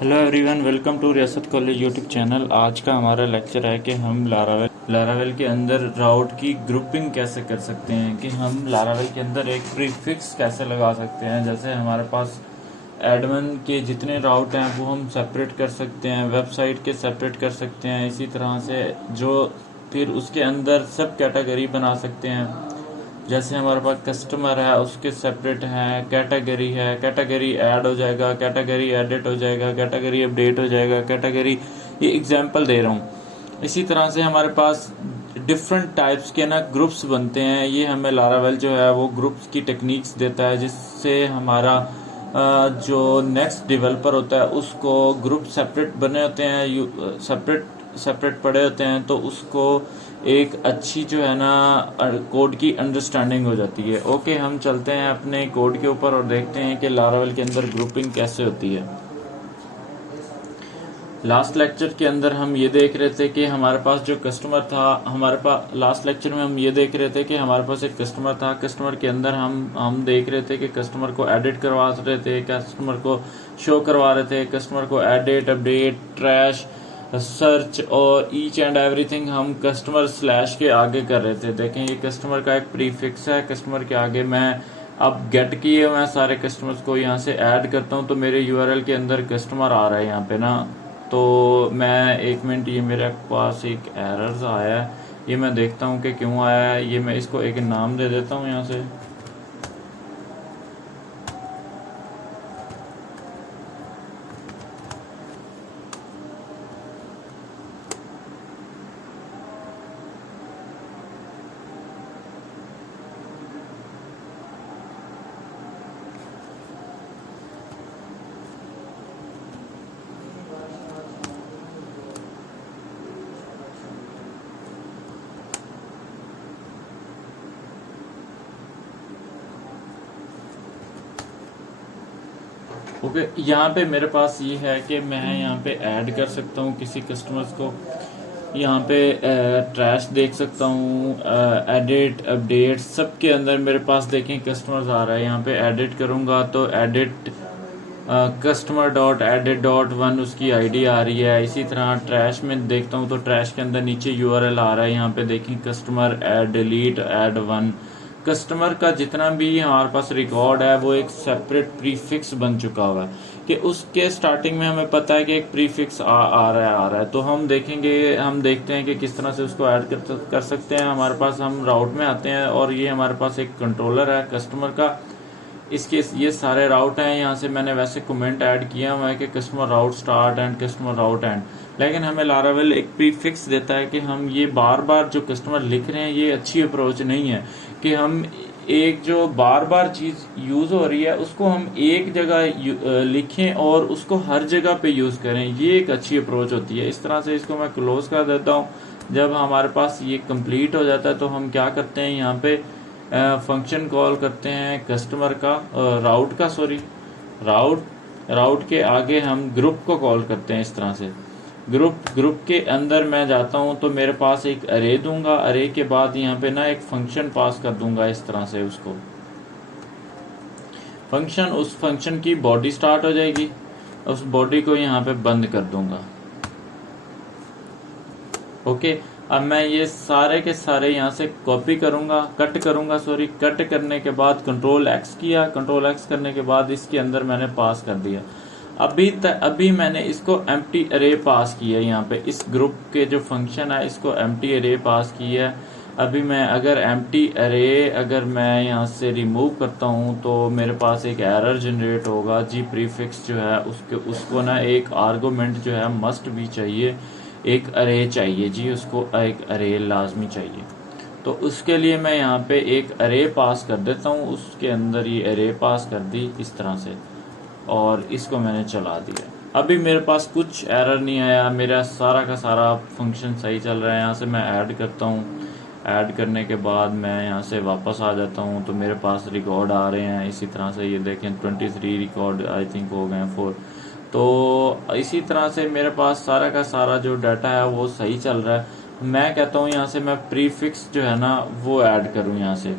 Hello everyone, welcome to रियासत college YouTube channel. आज का हमारा लेक्चर है कि हम लारावेल के अंदर राउट की ग्रुपिंग कैसे कर सकते हैं, कि हम लारावेल के अंदर एक प्रीफिक्स कैसे लगा सकते हैं। जैसे हमारे पास एडमिन के जितने राउट हैं वो हम सेपरेट कर सकते हैं, वेबसाइट के सेपरेट कर सकते हैं। इसी तरह से जो फिर उसके अंदर सब कैटेगरी बना सकते हैं। जैसे हमारे पास कस्टमर है, उसके सेपरेट है, कैटेगरी ऐड हो जाएगा, कैटेगरी एडिट हो जाएगा, कैटेगरी अपडेट हो जाएगा, कैटेगरी, ये एग्जांपल दे रहा हूँ। इसी तरह से हमारे पास डिफरेंट टाइप्स के ना ग्रुप्स बनते हैं। ये हमें लारावेल जो है वो ग्रुप्स की टेक्निक्स देता है, जिससे हमारा जो नेक्स्ट डेवलपर होता है उसको ग्रुप सेपरेट बने होते हैं, सेपरेट पड़े होते हैं, तो उसको एक अच्छी जो है ना कोड की अंडरस्टैंडिंग हो जाती है। ओके, हम चलते हैं अपने कोड के ऊपर और देखते हैं कि लारावेल के अंदर ग्रुपिंग कैसे होती है। लास्ट लेक्चर के अंदर हम ये देख रहे थे कि हमारे पास जो कस्टमर था, हमारे पास लास्ट लेक्चर में हम ये देख रहे थे कि हमारे पास एक कस्टमर था। कस्टमर के अंदर हम देख रहे थे कि कस्टमर को एडिट करवा रहे थे, कस्टमर को शो करवा रहे थे, कस्टमर को एडिट, अपडेट, ट्रैश, सर्च और ईच एंड एवरीथिंग हम कस्टमर स्लैश के आगे कर रहे थे। देखें, ये कस्टमर का एक प्रीफिक्स है। कस्टमर के आगे मैं अब गेट किए मैं सारे कस्टमर्स को यहाँ से ऐड करता हूँ, तो मेरे यूआरएल के अंदर कस्टमर आ रहा है यहाँ पे ना। तो मैं एक मिनट, ये मेरे पास एक एरर्स आया है, ये मैं देखता हूँ कि क्यों आया है। ये मैं इसको एक नाम दे देता हूँ यहाँ से। ओके, यहाँ पे मेरे पास ये है कि मैं यहाँ पे ऐड कर सकता हूँ किसी कस्टमर्स को। यहाँ पे ट्रैश देख सकता हूँ, एडिट, अपडेट, सब के अंदर मेरे पास देखें कस्टमर्स आ रहा है। यहाँ पे एडिट करूँगा तो edit customer dot edit dot one उसकी आईडी आ रही है। इसी तरह ट्रैश में देखता हूँ तो ट्रैश के अंदर नीचे यूआरएल आ रहा है। यहाँ पे देखें customer add delete add one. Customer का जितना भी हमारे पास रिकॉर्ड है वो एक सेपरेट प्रीफिक्स बन चुका हुआ है, कि उसके स्टार्टिंग में हमें पता है कि एक प्रीफिक्स आ रहा है। तो हम देखते हैं कि किस तरह से उसको ऐड कर सकते हैं। हमारे पास हम राउट में आते हैं और ये हमारे पास एक कंट्रोलर है कस्टमर का। इसके ये सारे राउट हैं। यहाँ से मैंने वैसे कमेंट ऐड किया हुआ है कि customer route start and customer route and, लेकिन हमें लारावेल एक प्रीफिक्स देता है कि हम ये बार बार जो कस्टमर लिख रहे हैं ये अच्छी अप्रोच नहीं है, कि हम एक जो बार बार चीज यूज हो रही है उसको हम एक जगह लिखें और उसको हर जगह पे यूज करें। ये एक अच्छी अप्रोच होती है। इस तरह से इसको मैं क्लोज कर देता हूँ। जब हमारे पास ये कंप्लीट हो जाता है तो हम क्या करते हैं, यहाँ पे फंक्शन कॉल करते हैं कस्टमर का, राउट के आगे हम ग्रुप को कॉल करते हैं। इस तरह से ग्रुप के अंदर मैं जाता हूं तो मेरे पास एक अरे दूंगा। अरे के बाद यहाँ पे ना एक फंक्शन पास कर दूंगा। इस तरह से उसको उस फंक्शन की बॉडी स्टार्ट हो जाएगी, उस बॉडी को यहाँ पे बंद कर दूंगा। ओके, अब मैं ये सारे के सारे यहाँ से कॉपी करूंगा, कट करने के बाद कंट्रोल एक्स किया। कंट्रोल एक्स करने के बाद इसके अंदर मैंने पास कर दिया। अभी मैंने इसको एम्प्टी अरे पास किया। यहाँ पे इस ग्रुप के जो फंक्शन है इसको एम्प्टी अरे पास किया है। अभी मैं अगर एम्प्टी अरे अगर मैं यहाँ से रिमूव करता हूँ तो मेरे पास एक एरर जनरेट होगा। जी प्रीफिक्स जो है उसको ना एक आर्गुमेंट जो है मस्ट भी चाहिए, एक अरे चाहिए जी, उसको एक अरे लाजमी चाहिए। तो उसके लिए मैं यहाँ पे एक अरे पास कर देता हूँ। उसके अंदर ये अरे पास कर दी इस तरह से और इसको मैंने चला दिया। अभी मेरे पास कुछ एरर नहीं आया, मेरा सारा का सारा फंक्शन सही चल रहा है। यहाँ से मैं ऐड करता हूँ, ऐड करने के बाद मैं यहाँ से वापस आ जाता हूँ तो मेरे पास रिकॉर्ड आ रहे हैं। इसी तरह से ये देखें 23 रिकॉर्ड आई थिंक हो गए 4। तो इसी तरह से मेरे पास सारा का सारा जो डाटा है वो सही चल रहा है। मैं कहता हूँ यहाँ से मैं प्रीफिक्स जो है ना वो ऐड करूँ यहाँ से।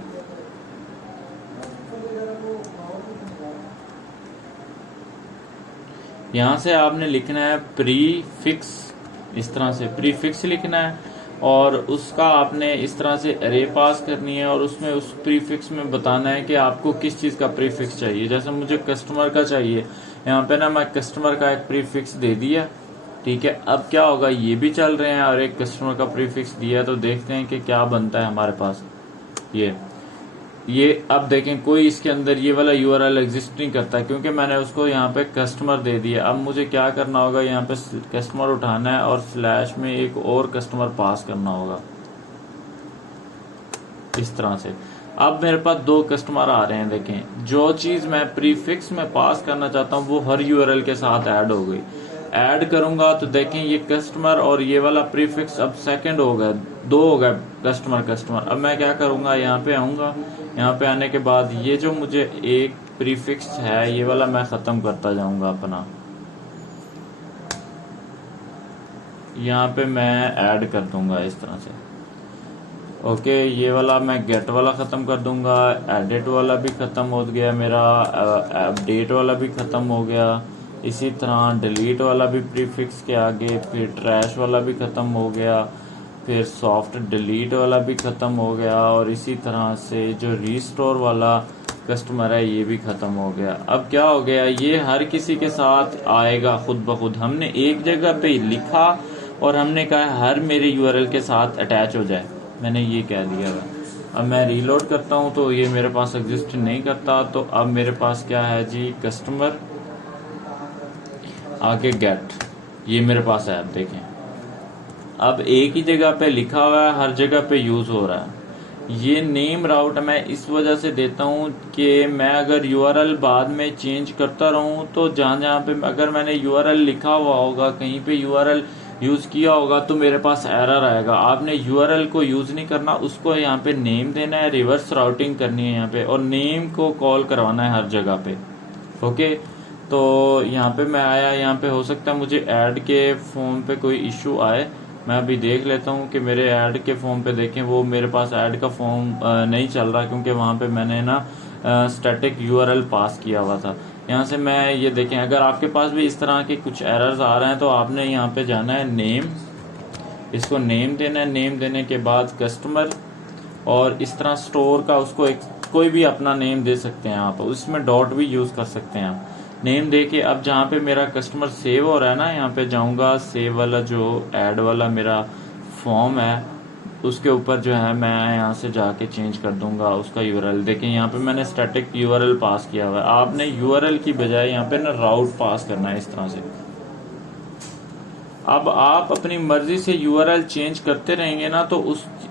यहाँ से आपने लिखना है प्री फिक्स, इस तरह से प्री फिक्स लिखना है और उसका आपने इस तरह से अरे पास करनी है और उसमें उस प्री फिक्स में बताना है कि आपको किस चीज़ का प्री फिक्स चाहिए। जैसे मुझे कस्टमर का चाहिए, यहाँ पे ना मैं कस्टमर का एक प्री फिक्स दे दिया, ठीक है। अब क्या होगा, ये भी चल रहे हैं और एक कस्टमर का प्री फिक्स दिया है, तो देखते हैं कि क्या बनता है हमारे पास। ये अब देखें कोई इसके अंदर ये वाला यूआरएल एग्जिस्ट नहीं करता क्योंकि मैंने उसको यहाँ पे कस्टमर दे दिया। अब मुझे क्या करना होगा, यहाँ पे कस्टमर उठाना है और स्लैश में एक और कस्टमर पास करना होगा इस तरह से। अब मेरे पास 2 कस्टमर आ रहे हैं, देखें जो चीज़ मैं प्रीफिक्स में पास करना चाहता हूँ वो हर यूआरएल के साथ ऐड हो गई। ऐड करूंगा तो देखें ये कस्टमर और ये वाला प्रीफिक्स अब सेकंड हो गया, 2 हो गए कस्टमर। अब मैं क्या करूंगा, यहाँ पे आऊंगा, यहाँ पे आने के बाद ये जो मुझे एक प्रीफिक्स है ये वाला मैं ख़त्म करता जाऊंगा अपना। यहाँ पे मैं ऐड कर दूंगा इस तरह से, ओके। ये वाला मैं गेट वाला ख़त्म कर दूंगा, एडिट वाला भी ख़त्म हो गया मेरा, अपडेट वाला भी ख़त्म हो गया। इसी तरह डिलीट वाला भी प्रीफिक्स के आगे, फिर ट्रैश वाला भी ख़त्म हो गया, फिर सॉफ्ट डिलीट वाला भी ख़त्म हो गया और इसी तरह से जो रीस्टोर वाला कस्टमर है ये भी ख़त्म हो गया। अब क्या हो गया, ये हर किसी के साथ आएगा खुद ब खुद। हमने एक जगह पे लिखा और हमने कहा हर मेरे यूआरएल के साथ अटैच हो जाए, मैंने ये कह दिया है। अब मैं रीलोड करता हूँ तो ये मेरे पास एग्जिस्ट नहीं करता। तो अब मेरे पास क्या है जी, कस्टमर आगे गेट, ये मेरे पास है। अब देखें अब एक ही जगह पे लिखा हुआ है, हर जगह पे यूज हो रहा है। ये नेम राउट मैं इस वजह से देता हूँ कि मैं अगर यूआरएल बाद में चेंज करता रहूँ तो जहाँ जहाँ पे अगर मैंने यूआरएल लिखा हुआ होगा, कहीं पे यूआरएल यूज किया होगा तो मेरे पास एरर आएगा। आपने यूआरएल को यूज नहीं करना, उसको यहाँ पे नेम देना है, रिवर्स राउटिंग करनी है यहाँ पे और नेम को कॉल करवाना है हर जगह पे, ओके। तो यहाँ पे मैं आया, यहाँ पे हो सकता है मुझे ऐड के फॉर्म पे कोई इशू आए। मैं अभी देख लेता हूँ कि मेरे ऐड के फॉर्म पे देखें, वो मेरे पास ऐड का फॉर्म नहीं चल रहा क्योंकि वहाँ पे मैंने ना स्टैटिक यूआरएल पास किया हुआ था। यहाँ से मैं ये देखें, अगर आपके पास भी इस तरह के कुछ एरर्स आ रहे हैं तो आपने यहाँ पे जाना है नेम, इसको नेम देना है। नेम देने के बाद कस्टमर और इस तरह स्टोर का उसको एक कोई भी अपना नेम दे सकते हैं आप, उसमें डॉट भी यूज़ कर सकते हैं आप। नेम दे के अब जहाँ पे मेरा कस्टमर सेव हो रहा है ना, यहाँ पे जाऊँगा, सेव वाला जो ऐड वाला मेरा फॉर्म है उसके ऊपर जो है मैं यहाँ से जाके चेंज कर दूंगा उसका यूआरएल। देखें यहाँ पे मैंने स्टैटिक यूआरएल पास किया हुआ है, आपने यूआरएल की बजाय यहाँ पे ना राउट पास करना है इस तरह से। अब आप अपनी मर्जी से यूआरएल चेंज करते रहेंगे ना तो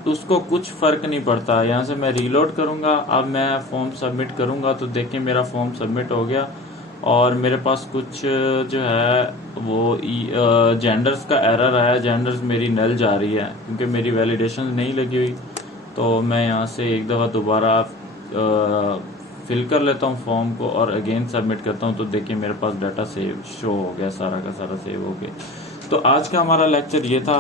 उसको कुछ फर्क नहीं पड़ता। यहाँ से मैं रीलोड करूंगा, अब मैं फॉर्म सबमिट करूंगा तो देखिए मेरा फॉर्म सबमिट हो गया और मेरे पास कुछ जो है वो जेंडर्स का एरर आया, जेंडर्स मेरी नल जा रही है क्योंकि मेरी वैलिडेशन नहीं लगी हुई। तो मैं यहाँ से एक दफ़ा दोबारा फिल कर लेता हूँ फॉर्म को और अगेन सबमिट करता हूँ तो देखिए मेरे पास डाटा सेव शो हो गया, सारा का सारा सेव हो गया। तो आज का हमारा लेक्चर ये था।